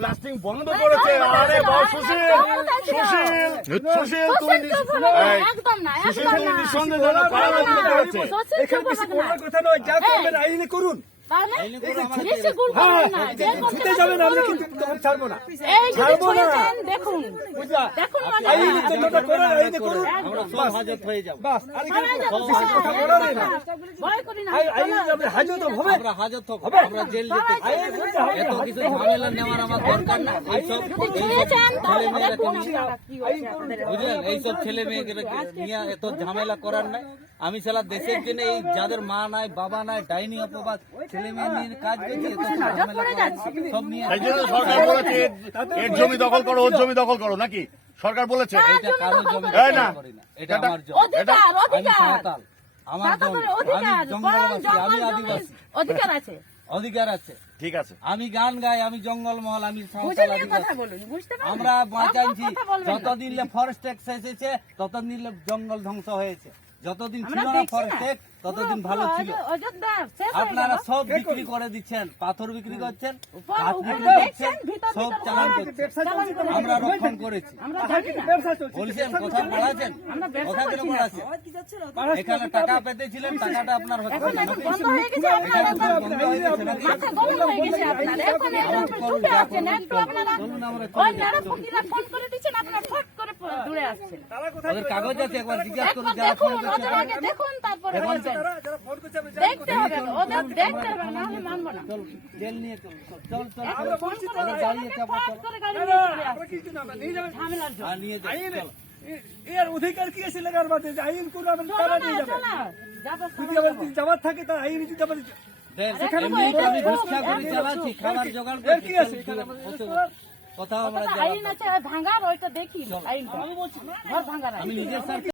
Blasting বন্ধ করেছে। আরে বাবা সুশীল তুমি একদম না, সুশীল একদম তুমি না। নিঃসন্দেহে করা বন্ধ করেছে। এখানে কিছু করার কথা নয়, যা করবেন আইনে করুন। তার মানে বেশি গুল করবেন না, যে করতে ছুটে যাবেন আমরা কিন্তু তখন ছাড়বো না। এই যদি ছাড়বো না। ছুঁয়েছেন, দেখুন বুঝলা? দেখুন মানে আইনে যেটা করেন আইনে করুন। আমরা সব হাজত হয়ে যাব। বাস আর সবাই এখানে যাবো, বেশি কথা বলার না। ভয় করি না। আইনে যাবে হাজত হবে। আমরা হাজত হব, আমরা জেল যেতে চাই। আইনে করতে হবে। এত কিছু ঝামেলা নেওয়ার আমার দরকার না। এইসব যদি ছুঁয়েছেন তাহলে ছেলে মেয়েরা দেখুন আপনারা কি হয়েছে আপনাদের। বুঝলেন, এইসব ছেলে মেয়েকে নিয়ে এত ঝামেলা করার নাই। আমি সারা দেশের জন্য এই যাদের মা নাই বাবা নাই ডাইনি অপবাদ ছেলে মেয়ে নিয়ে কাজ করছি, এত ঝামেলা করার সব নিয়ে এই জন্য সরকার বলেছে এর জমি দখল করো, ওর জমি দখল করো, নাকি সরকার বলেছে? এটা কারো জমি এই না। দখল করি না, এটা আমার জমি। অধিকার আমি অধিকার সাঁওতাল, আমার জমি, অধিকার আমি জঙ্গলবাসী, আমি আদিবাসী, অধিকার আছে। অধিকার আছে। ঠিক আছে। আমি গান গাই, আমি জঙ্গলমহল, আমি সাঁওতাল বুঝে নিয়ে আদিবাসী। কথা বলুন, বুঝতে পারছেন? আমরা বাঁচাইছি, কথা বলবেন না। যতদিন ফরেস্ট ট্যাক্স এসেছে ততদিন জঙ্গল ধ্বংস হয়েছে, যতদিন আমরা ছিল না দেখছি ফরেস্ট না। ট্যাক্স ততদিন ভালো ছিল। অযোধ্যা শেষ হয়ে আপনারা গেল। সব বিক্রি করে দিচ্ছেন, পাথর বিক্রি করছেন, উপর হাত উপরে বিক্রি করছেন, দেখছেন, ভিতর সব ভিতর চালান সব করছেন। ব্যবসা চলছে তো। আমরা রক্ষণ করেছি। আমরা জানি না। ব্যবসা চলছে। বলছেন কথা বাড়াচ্ছেন, আমরা ব্যবসা কথা কেন করছি না। বাড়াচ্ছেন? এখানে টাকা পেতেছিলেন, টাকাটা আপনার হচ্ছে এখন না। এখন বন্ধ হয়ে গেছে আপনারা তো বন্ধ হয়ে গেছে নাকি? মাথা গরম হয়ে গেছে আপনার। এখন একটু ছুটে আসছেন, একটু আপনারা ওই নাড়া ফকিরা ফোন করে দিচ্ছেন, আপনারা ফট করে দূরে আসছেন। ওদের কাগজ আছে, একবার জিজ্ঞাসা করুন একবার যারা দেখুন, ফোন করছে। ওদের আগে দেখুন, তারপরে বলবেন। যারা ফোন করছে আমি দেখতে হবে, ওদের দেখতে হবে, না হলে মানবো না। চল, জেল নিয়ে চল, চল, চল, চল। আমরা ফোন করে ওদের গাড়ি আছে, আপনার ফট চল। করে গাড়ি নিয়ে চলে আমরা আসছি। কিছু না, আমরা নিয়ে যাবেন। ঝামেলার জন্য। আর নিয়ে চল, চল। এর অধিকার কি আছে লেগার বাদে? যে আইন করে আমরা চলো তারা না, নিয়ে যাবে। চলো না। যাবো, যদি আবার যাওয়ার থাকে তার আইন যদি আবার দেখ, সেখানে এমনি তো আমি তো ভিক্ষা করে চালাচ্ছি, খাবার জোগাড় এর করছি, কি আছে? চল, চল, কথা আমরা ওটা যাওয়ার আইন আছে, ভাঙার ওইটা দেখি আইনটা। ঘর ভাঙার আইন। আমি নিজের স্বার্থে